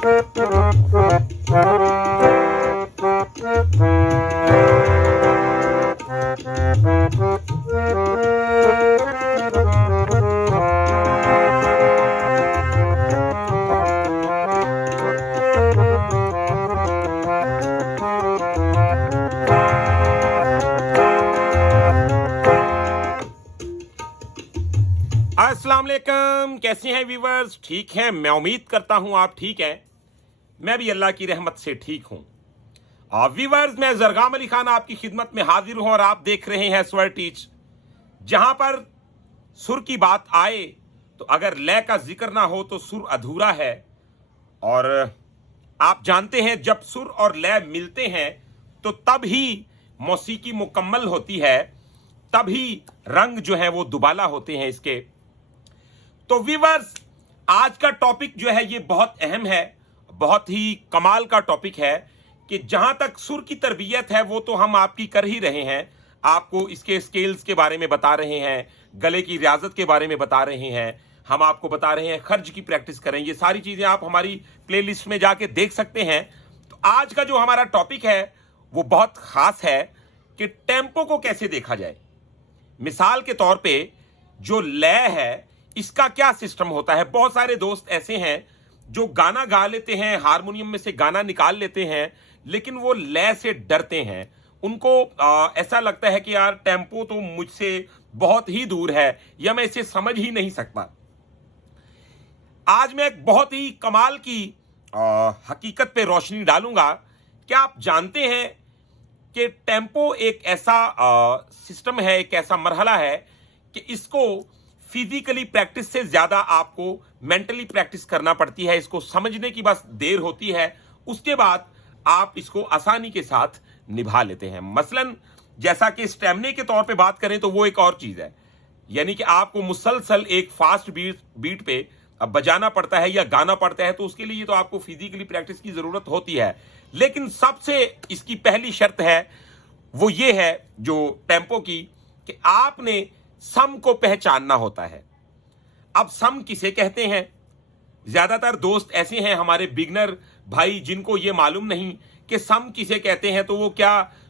अस्सलाम वालेकुम, कैसे हैं व्यूवर्स? ठीक हैं? मैं उम्मीद करता हूं आप ठीक हैं। मैं भी अल्लाह की रहमत से ठीक हूं। व्यूवर्स, मैं जरगाम अली खान आपकी खिदमत में हाजिर हूं और आप देख रहे हैं स्वर टीच, जहां पर सुर की बात आए तो अगर लय का जिक्र ना हो तो सुर अधूरा है। और आप जानते हैं जब सुर और लय मिलते हैं तो तब ही मौसीकी मुकम्मल होती है, तभी रंग जो है वो दुबाला होते हैं इसके। तो व्यूअर्स, आज का टॉपिक जो है ये बहुत अहम है, बहुत ही कमाल का टॉपिक है कि जहां तक सुर की तरबियत है वो तो हम आपकी कर ही रहे हैं। आपको इसके स्केल्स के बारे में बता रहे हैं, गले की रियाजत के बारे में बता रहे हैं, हम आपको बता रहे हैं खर्ज की प्रैक्टिस करें। ये सारी चीजें आप हमारी प्लेलिस्ट में जाके देख सकते हैं। तो आज का जो हमारा टॉपिक है वो बहुत खास है कि टेम्पो को कैसे देखा जाए। मिसाल के तौर पे जो लय है इसका क्या सिस्टम होता है। बहुत सारे दोस्त ऐसे हैं जो गाना गा लेते हैं, हारमोनियम में से गाना निकाल लेते हैं, लेकिन वो लय से डरते हैं। उनको ऐसा लगता है कि यार टेम्पो तो मुझसे बहुत ही दूर है या मैं इसे समझ ही नहीं सकता। आज मैं एक बहुत ही कमाल की हकीकत पे रोशनी डालूंगा। क्या आप जानते हैं कि टेम्पो एक ऐसा सिस्टम है, एक ऐसा मरहला है कि इसको फिजिकली प्रैक्टिस से ज्यादा आपको मेंटली प्रैक्टिस करना पड़ती है। इसको समझने की बस देर होती है, उसके बाद आप इसको आसानी के साथ निभा लेते हैं। मसलन जैसा कि स्टैमिना के तौर पे बात करें तो वो एक और चीज है, यानी कि आपको मुसलसल एक फास्ट बीट पे अब बजाना पड़ता है या गाना पड़ता है, तो उसके लिए तो आपको फिजिकली प्रैक्टिस की जरूरत होती है। लेकिन सबसे इसकी पहली शर्त है वो ये है जो टेम्पो की, कि आपने सम को पहचानना होता है। अब सम किसे कहते हैं? ज्यादातर दोस्त ऐसे हैं हमारे बिगनर भाई जिनको ये मालूम नहीं कि सम किसे कहते हैं, तो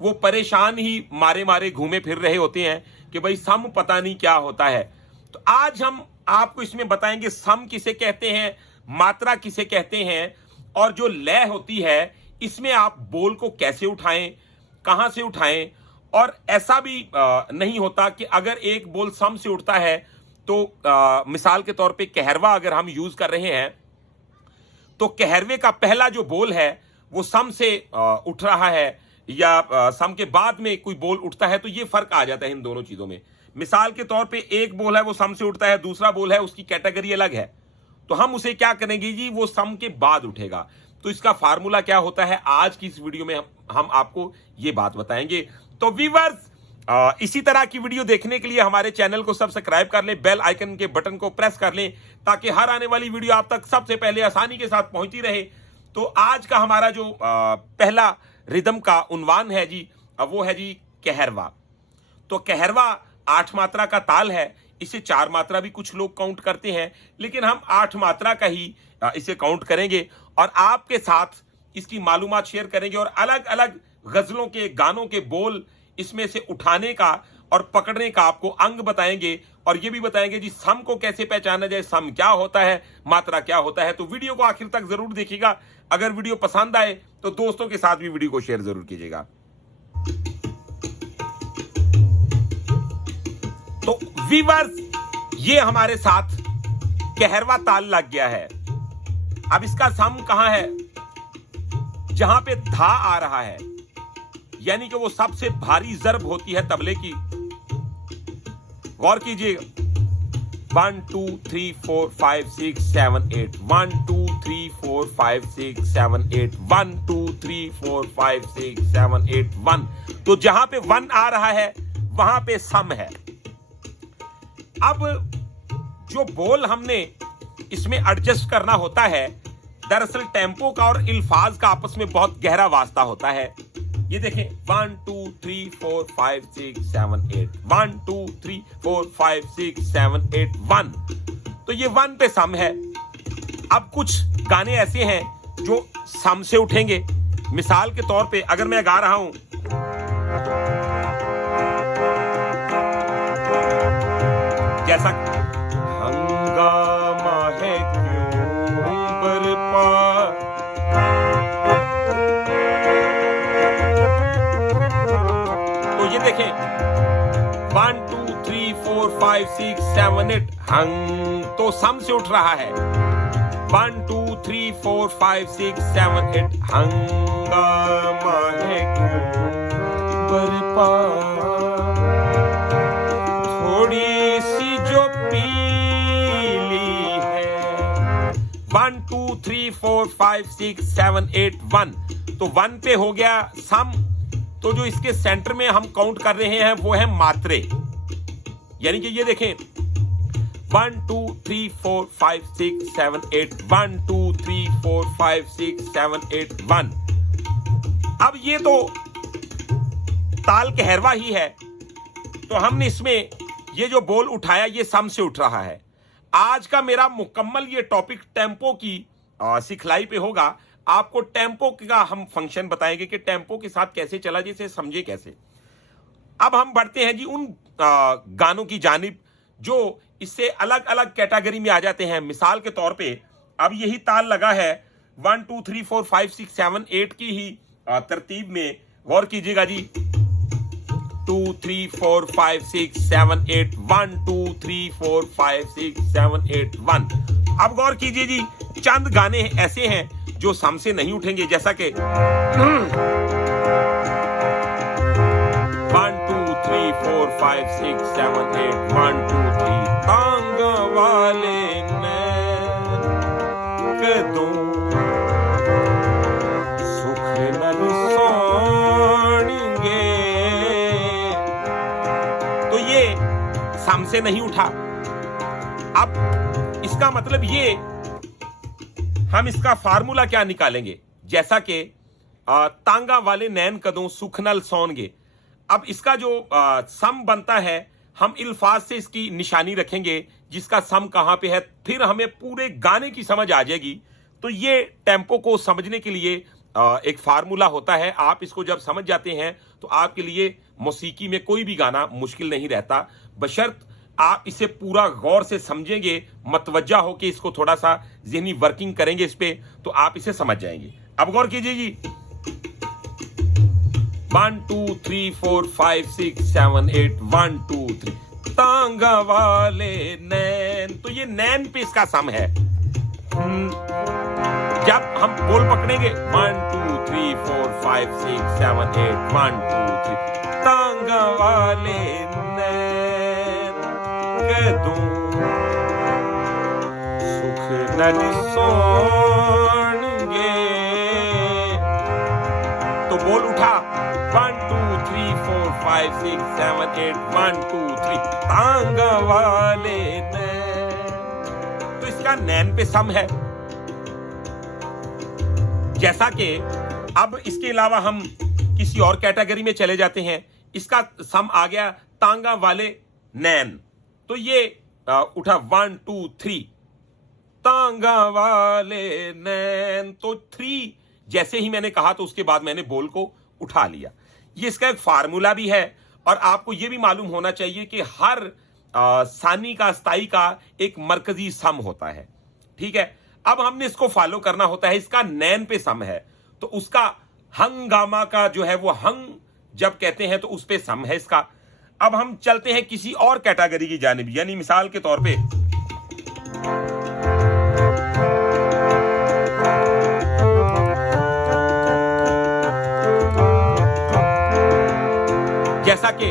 वो परेशान ही मारे मारे घूमे फिर रहे होते हैं कि भाई सम पता नहीं क्या होता है। तो आज हम आपको इसमें बताएंगे सम किसे कहते हैं, मात्रा किसे कहते हैं, और जो लय होती है इसमें आप बोल को कैसे उठाएं, कहां से उठाएं। और ऐसा भी नहीं होता कि अगर एक बोल सम से उठता है तो मिसाल के तौर पे कहरवा अगर हम यूज कर रहे हैं तो कहरवे का पहला जो बोल है वो सम से उठ रहा है या सम के बाद में कोई बोल उठता है, तो ये फर्क आ जाता है इन दोनों चीजों में। मिसाल के तौर पे एक बोल है वो सम से उठता है, दूसरा बोल है उसकी कैटेगरी अलग है, तो हम उसे क्या करेंगे जी, वो सम के बाद उठेगा। तो इसका फार्मूला क्या होता है आज की इस वीडियो में हम आपको ये बात बताएंगे। तो व्यूअर्स, इसी तरह की वीडियो देखने के लिए हमारे चैनल को सब्सक्राइब कर लें, बेल आइकन के बटन को प्रेस कर लें ताकि हर आने वाली वीडियो आप तक सबसे पहले आसानी के साथ पहुंचती रहे। तो आज का हमारा जो पहला रिदम का उन्वान है जी, वो है जी कहरवा। तो कहरवा 8 मात्रा का ताल है, इसे 4 मात्रा भी कुछ लोग काउंट करते हैं, लेकिन हम 8 मात्रा का ही इसे काउंट करेंगे और आपके साथ इसकी मालूमात शेयर करेंगे और अलग अलग गजलों के गानों के बोल इसमें से उठाने का और पकड़ने का आपको अंग बताएंगे और ये भी बताएंगे जी सम को कैसे पहचाना जाए, सम क्या होता है, मात्रा क्या होता है। तो वीडियो को आखिर तक जरूर देखिएगा। अगर वीडियो पसंद आए तो दोस्तों के साथ भी वीडियो को शेयर जरूर कीजिएगा। तो व्यूअर्स, ये हमारे साथ कहरवा ताल लग गया है। अब इसका सम कहां है? जहां पे धा आ रहा है, यानी कि वो सबसे भारी जर्ब होती है तबले की। गौर कीजिए, 1 2 3 4 5 6 7 8, 1 2 3 4 5 6 7 8, 1 2 3 4 5 6 7 8 1। तो जहां पे 1 आ रहा है वहां पे सम है। अब जो बोल हमने इसमें एडजस्ट करना होता है, दरअसल टेम्पो का और अल्फाज का आपस में बहुत गहरा वास्ता होता है। ये देखें, 1 2 3 4 5 6 7 8, 1 2 3 4 5 6 7 8 1। तो ये 1 पे सम है। अब कुछ गाने ऐसे हैं जो सम से उठेंगे। मिसाल के तौर पे अगर मैं गा रहा हूं, जैसा हंगामा है क्यों बरपा, तो ये देखें 1 2 3 4 5 6 7 8 हंग, तो सम से उठ रहा है 1 2 3 4 5 6 7 8 हंगामा है क्यों बरपा, थोड़ी सी जो पीली है 1 2 3 4 5 6 7 8 1, तो 1 पे हो गया सम। तो जो इसके सेंटर में हम काउंट कर रहे हैं वो है मात्रे, यानी कि ये देखें 1 2 3 4 5 6 7 8 1 2 3 4 5 6 7 8 1। अब ये तो ताल कहरवा ही है, तो हमने इसमें ये जो बोल उठाया ये सम से उठ रहा है। आज का मेरा मुकम्मल ये टॉपिक टेम्पो की सिखलाई पे होगा। आपको टेम्पो का हम फंक्शन बताएंगे कि टेम्पो के साथ कैसे चला, जिसे समझे कैसे। अब हम बढ़ते हैं जी उन गानों की जानिब जो इससे अलग अलग कैटेगरी में आ जाते हैं। मिसाल के तौर पे अब यही ताल लगा है 1 2 3 4 5 6 7 8 की ही तरतीब में, गौर कीजिएगा जी 2 3 4 5 6 7 8 1 2 3 4 5 6 7 8 1। अब गौर कीजिए जी चंद गाने ऐसे हैं जो सम से नहीं उठेंगे, जैसा कि 1 2 3 4 5 6 7 8 1 2 3 तांग वाले नैन कदों सुख नल सोनेंगे, तो ये सम से नहीं उठा। अब इसका मतलब ये हम इसका फार्मूला क्या निकालेंगे, जैसा कि तांगा वाले नैन कदों सुखनल सोनगे। अब इसका जो सम बनता है हम इल्फाज से इसकी निशानी रखेंगे जिसका सम कहां पे है, फिर हमें पूरे गाने की समझ आ जाएगी। तो ये टेम्पो को समझने के लिए एक फार्मूला होता है। आप इसको जब समझ जाते हैं तो आपके लिए मौसीकी में कोई भी गाना मुश्किल नहीं रहता, बशर्त आप इसे पूरा गौर से समझेंगे, मतवज्जा हो कि इसको थोड़ा सा ज़हनी वर्किंग करेंगे इस पे, तो आप इसे समझ जाएंगे। अब गौर कीजिए जी 1 2 3 4 5 6 7 8 1 2 3 तांगा वाले नैन, तो ये नैन पे इसका सम है। जब हम बोल पकड़ेंगे 1 2 3 4 5 6 7 8 1 2 3 तांगा वाले नैन कदों सुख नल सोनेंगे, तो बोल उठा 1 2 3 4 5 6 7 8 1 2 3 तांगा वाले नैन, तो इसका नैन पे सम है। जैसा कि अब इसके अलावा हम किसी और कैटेगरी में चले जाते हैं, इसका सम आ गया तांगा वाले नैन, तो ये उठा 1 2 3 तांगा वाले नैन, तो 3 जैसे ही मैंने कहा तो उसके बाद मैंने बोल को उठा लिया। ये इसका एक फार्मूला भी है, और आपको ये भी मालूम होना चाहिए कि हर सानी का स्थाई का एक मरकजी सम होता है, ठीक है। अब हमने इसको फॉलो करना होता है। इसका नैन पे सम है तो उसका हंगामा का जो है वो हंग जब कहते हैं तो उस पे सम है इसका। अब हम चलते हैं किसी और कैटेगरी की जानिब, यानी मिसाल के तौर पे जैसा कि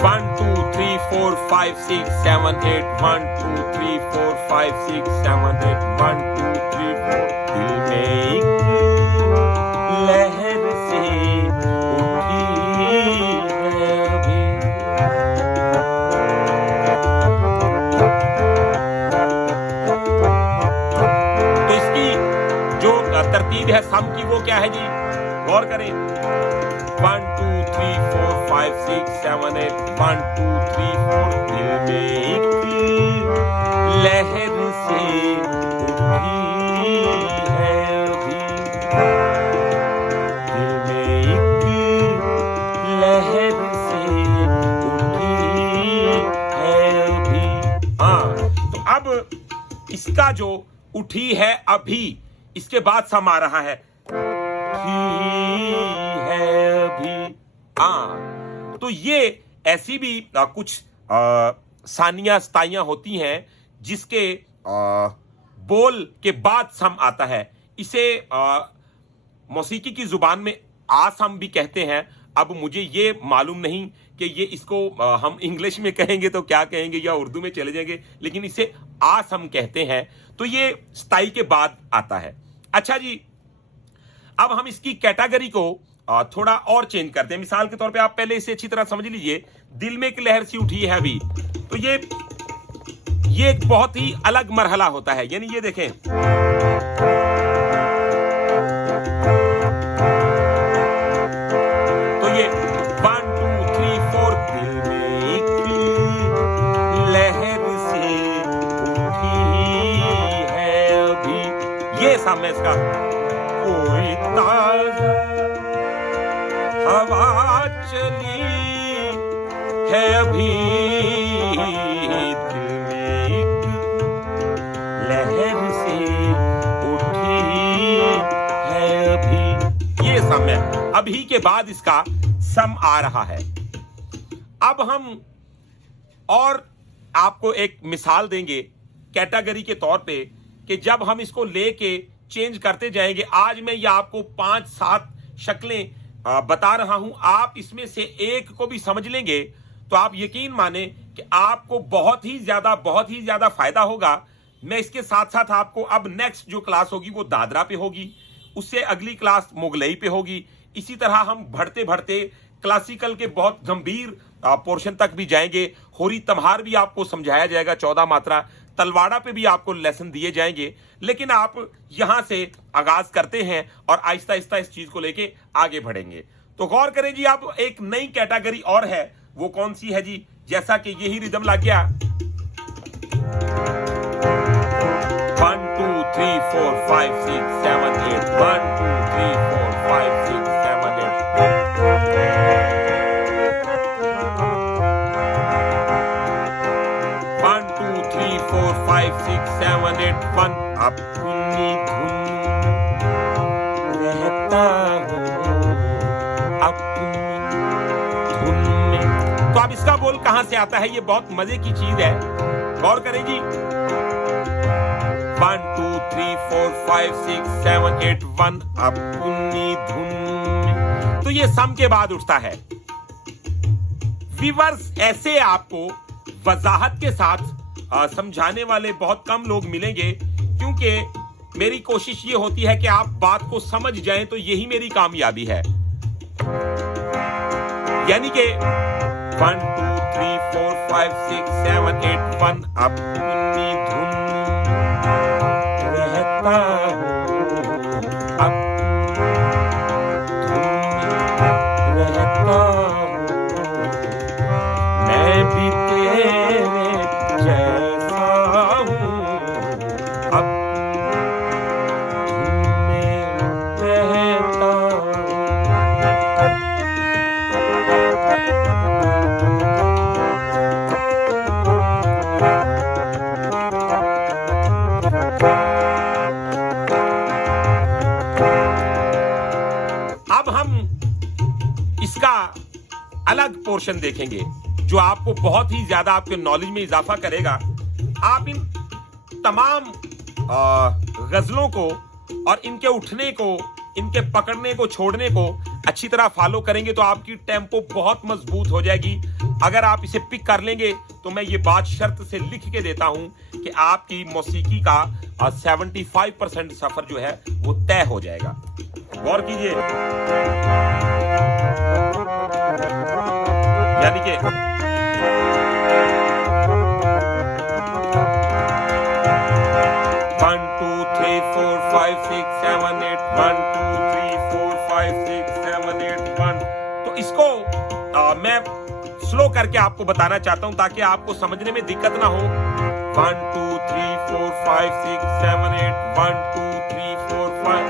1 2 3 4 5 6 7 8 1 2 3 4 5 6 7 8 1 2 3 4 दिल में एक लहर से उठी है अभी, तो इसकी जो तरतीब है सम की वो क्या है जी, गौर करें 1 2 3 4 5 6 7 8 1 2 3 4 दिल में एक लहर से उठी है अभी। इसका जो उठी है अभी, इसके बाद सम आ रहा है, उठी है अभी। तो ये ऐसी भी कुछ सानियां स्थाइयां होती हैं जिसके बोल के बाद सम आता है। इसे मौसीकी की जुबान में आसम भी कहते हैं। अब मुझे ये मालूम नहीं कि ये इसको हम इंग्लिश में कहेंगे तो क्या कहेंगे या उर्दू में चले जाएंगे, लेकिन इसे आसम कहते हैं। तो ये स्थाई के बाद आता है। अच्छा जी, अब हम इसकी कैटेगरी को थोड़ा और चेंज करते हैं। मिसाल के तौर पे आप पहले इसे अच्छी तरह समझ लीजिए। दिल में एक लहर सी उठी है अभी, तो ये एक बहुत ही अलग मरहला होता है। यानी ये देखें, तो ये 1 2 3 4, दिल में एक लहर सी उठी है अभी, ये सामने इसका। कोई ताज़ा हवा चली है अभी, दिल में एक लहर सी उठी है अभी, ये सम है। अभी के बाद इसका सम आ रहा है। अब हम और आपको एक मिसाल देंगे कैटेगरी के तौर पे कि जब हम इसको लेके चेंज करते जाएंगे। आज मैं ये आपको 5-7 शक्लें बता रहा हूं। आप इसमें से एक को भी समझ लेंगे तो आप यकीन माने कि आपको बहुत ही ज्यादा फायदा होगा। मैं इसके साथ साथ आपको अब नेक्स्ट जो क्लास होगी वो दादरा पे होगी, उससे अगली क्लास मुगलई पे होगी। इसी तरह हम बढ़ते बढ़ते क्लासिकल के बहुत गंभीर पोर्शन तक भी जाएंगे। होरी तम्हार भी आपको समझाया जाएगा, 14 मात्रा। तलवाड़ा पे भी आपको लेसन दिए जाएंगे। लेकिन आप यहां से आगाज करते हैं और आहिस्ता आहिस्ता इस चीज को लेके आगे बढ़ेंगे। तो गौर करें जी, अब एक नई कैटेगरी और है। वो कौन सी है जी? जैसा कि यही रिदम लग गया, 1 2 3 4 5 6 7 8, 1 2 3 4 5 6 7 8, 1 अपनी धुन रहता हूं अपनी धुन में। तो अब इसका बोल कहां से आता है? ये बहुत मजे की चीज है, गौर करेगी। 1 2 3 4 5 6 7 8, 1 अपनी धुन में। तो ये सम के बाद उठता है। व्यूअर्स, ऐसे आपको वजाहत के साथ समझाने वाले बहुत कम लोग मिलेंगे, क्योंकि मेरी कोशिश ये होती है कि आप बात को समझ जाएं, तो यही मेरी कामयाबी है। यानी कि 1 2 3 4 5 6 7 8, 1 अपनी धुन रहता हूं अपनी धुन रहता हूं, मैं भी तेरे जैसा हूं अब धुन में रहता हूं। अब हम इसका अलग पोर्शन देखेंगे जो आपको बहुत ही ज्यादा आपके नॉलेज में इजाफा करेगा। आप इन तमाम गजलों को और इनके उठने को, इनके पकड़ने को, छोड़ने को अच्छी तरह फॉलो करेंगे तो आपकी टेम्पो बहुत मजबूत हो जाएगी। अगर आप इसे पिक कर लेंगे तो मैं ये बात शर्त से लिख के देता हूं कि आपकी मौसीकी का 75% सफर जो है वो तय हो जाएगा। गौर कीजिए, यानी कि 1 2 3 4 5 6 7 8, 1 2 3 4 5 6 7 8, 1। तो इसको मैं स्लो करके आपको बताना चाहता हूं ताकि आपको समझने में दिक्कत ना हो। 1 2 3 4 5 6 7 8, 1 2 3 4 5।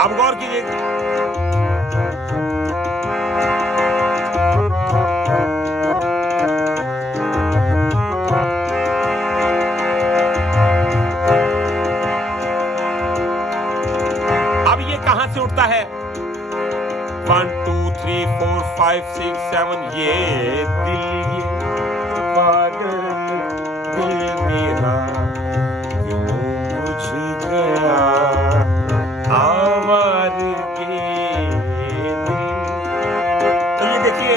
अब गौर कीजिए, होता है 1 2 3 4 5 6 7 ये दिल ये पागल दिल मेरा क्यों बुझ गया आवारगी दिल। तो ये देखिए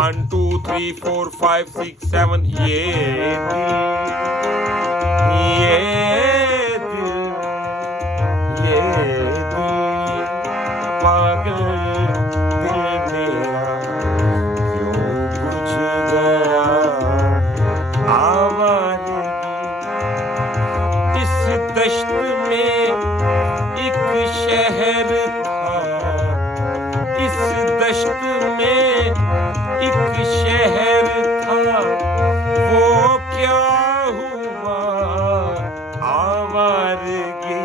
1 2 3 4 5 6 7 ये दिल ये पागल दिल मेरा क्यों बुझ गया आवारगी। इस दश्त में एक शहर था, इस दश्त में एक शहर था, वो क्या हुआ आवारगी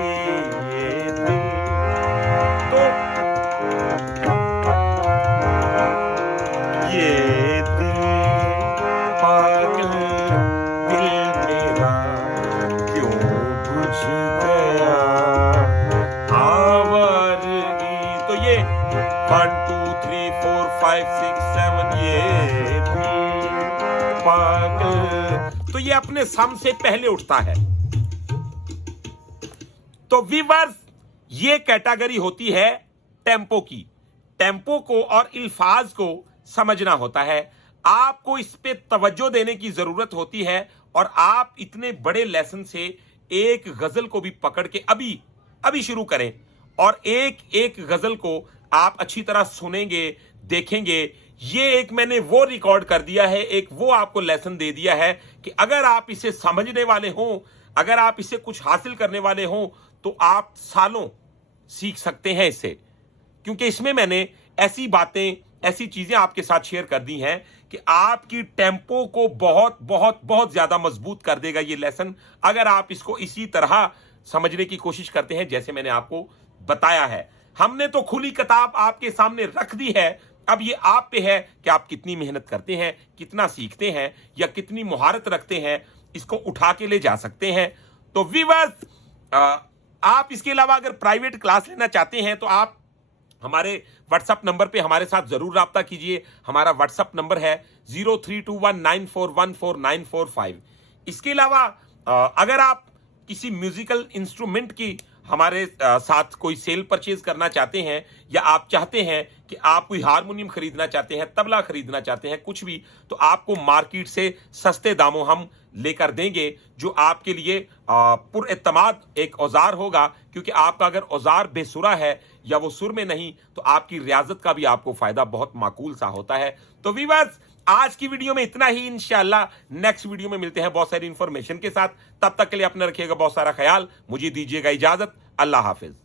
ये दिल। तो ये दिल पागल दिल मेरा क्यों बुझ गया आवारगी। तो ये 1 2 3 4 5 6 7 ये दिल पागल। तो ये अपने सम से पहले उठता है। तो व्यूअर्स, ये कैटेगरी होती है टेम्पो की। टेम्पो को और अल्फाज को समझना होता है, आपको इस पे तवज्जो देने की जरूरत होती है। और आप इतने बड़े लेसन से एक गजल को भी पकड़ के अभी शुरू करें और एक एक गजल को आप अच्छी तरह सुनेंगे, देखेंगे। ये एक मैंने वो रिकॉर्ड कर दिया है, एक वो आपको लेसन दे दिया है कि अगर आप इसे समझने वाले हों, अगर आप इसे कुछ हासिल करने वाले हों, तो आप सालों सीख सकते हैं इससे। क्योंकि इसमें मैंने ऐसी बातें, ऐसी चीजें आपके साथ शेयर कर दी हैं कि आपकी टेम्पो को बहुत बहुत बहुत ज्यादा मजबूत कर देगा ये लेसन, अगर आप इसको इसी तरह समझने की कोशिश करते हैं जैसे मैंने आपको बताया है। हमने तो खुली किताब आपके सामने रख दी है, अब ये आप पे है कि आप कितनी मेहनत करते हैं, कितना सीखते हैं या कितनी मुहारत रखते हैं, इसको उठा के ले जा सकते हैं। तो व्यूअर्स, आप इसके अलावा अगर प्राइवेट क्लास लेना चाहते हैं तो आप हमारे व्हाट्सएप नंबर पे हमारे साथ जरूर राब्ता कीजिए। हमारा व्हाट्सएप नंबर है 0321941445। इसके अलावा अगर आप किसी म्यूजिकल इंस्ट्रूमेंट की हमारे साथ कोई सेल परचेज करना चाहते हैं, या आप चाहते हैं कि आप कोई हारमोनियम खरीदना चाहते हैं, तबला खरीदना चाहते हैं, कुछ भी, तो आपको मार्केट से सस्ते दामों हम लेकर देंगे, जो आपके लिए पुरएतमाद एक औजार होगा। क्योंकि आपका अगर औजार बेसुरा है या वो सुर में नहीं, तो आपकी रियाजत का भी आपको फायदा बहुत माकूल सा होता है। तो व्यूअर्स, आज की वीडियो में इतना ही। इंशाल्लाह नेक्स्ट वीडियो में मिलते हैं बहुत सारी इंफॉर्मेशन के साथ। तब तक के लिए अपने रखिएगा बहुत सारा ख्याल। मुझे दीजिएगा इजाजत। अल्लाह हाफिज।